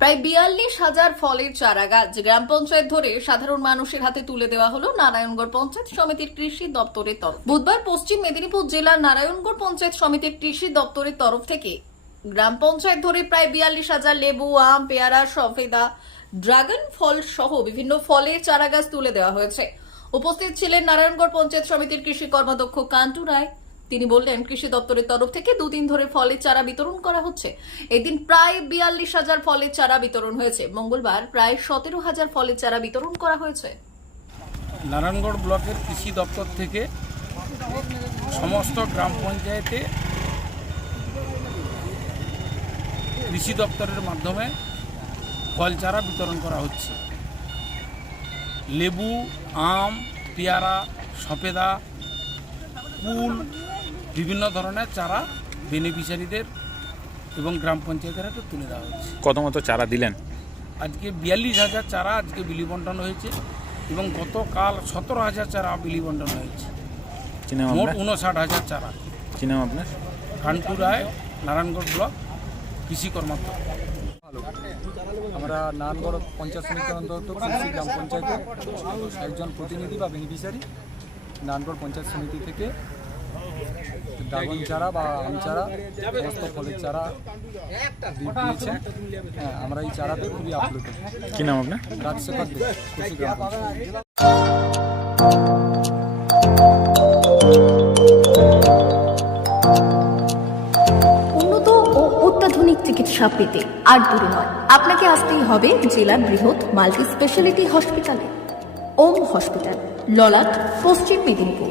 প্রায় বিয়াল্লিশ হাজার ফলের চারা গাছ গ্রাম পঞ্চায়েত ধরে সাধারণ মানুষের হাতে তুলে দেওয়া হলো নারায়ণগড় পঞ্চায়েত সমিতির কৃষি দপ্তরের তরফ। বুধবার পশ্চিম মেদিনীপুর জেলার নারায়ণগড় পঞ্চায়েত সমিতির কৃষি দপ্তরের তরফ থেকে গ্রাম পঞ্চায়েত ধরে প্রায় বিয়াল্লিশ হাজার লেবু, আম, পেয়ারা, সফেদা, ড্রাগন ফল সহ বিভিন্ন ফলের চারা গাছ তুলে দেওয়া হয়েছে। উপস্থিত ছিলেন নারায়ণগড় পঞ্চায়েত সমিতির কৃষি কর্মাধ্যক্ষ কান্টু রায় তিনি বললেন, কৃষি দপ্তরের তরফ থেকে দুদিন ধরে ফলের চারা বিতরণ করা হচ্ছে। এদিন প্রায় বিয়াল্লিশ হাজার ফলের চারা বিতরণ হয়েছে। মঙ্গলবার প্রায় সতেরো হাজার ফলের চারা বিতরণ করা হয়েছে। নারায়ণগড় ব্লকের কৃষি দপ্তর থেকে সমস্ত গ্রাম পঞ্চায়েতে কৃষি দপ্তরের মাধ্যমে ফল চারা বিতরণ করা হচ্ছে। লেবু, আম, পেয়ারা সপেদা কুল বিভিন্ন ধরনের চারা বেনিফিশিয়ারিদের এবং গ্রাম পঞ্চায়েতের হাতে তুলে দেওয়া হচ্ছে কত মতো চারা দিলেন? আজকে বিয়াল্লিশ হাজার চারা আজকে বিলি বন্টন হয়েছে এবং গতকাল সতেরো হাজার চারা বিলি বন্টন হয়েছে। মোট উনষাট হাজার চারা। কি নাম আপনার? কান্টু রায় নারায়ণগড় ব্লক কৃষি কর্মাধ্যক্ষ আমরা নারায়ণগড় পঞ্চায়েত সমিতির অন্তর্গত কৃষি গ্রাম পঞ্চায়েতের একজন প্রতিনিধি বা বেনিফিশিয়ারি নারায়ণগড় পঞ্চায়েত সমিতি থেকে ড্রাগন চারা বা আম চারা সমস্ত ফলের চারা দিয়েছে হ্যাঁ আমরা এই চারাতে খুবই আপ্লুত কি নাম আপনার? রাজশেখর উন্নত ও অত্যাধুনিক চিকিৎসা পেতে আর দূরে নয়। আপনাকে আসতেই হবে জেলার বৃহৎ মাল্টি স্পেশালিটি হসপিটালে। ওম হসপিটাল ললাট পশ্চিম মেদিনীপুর।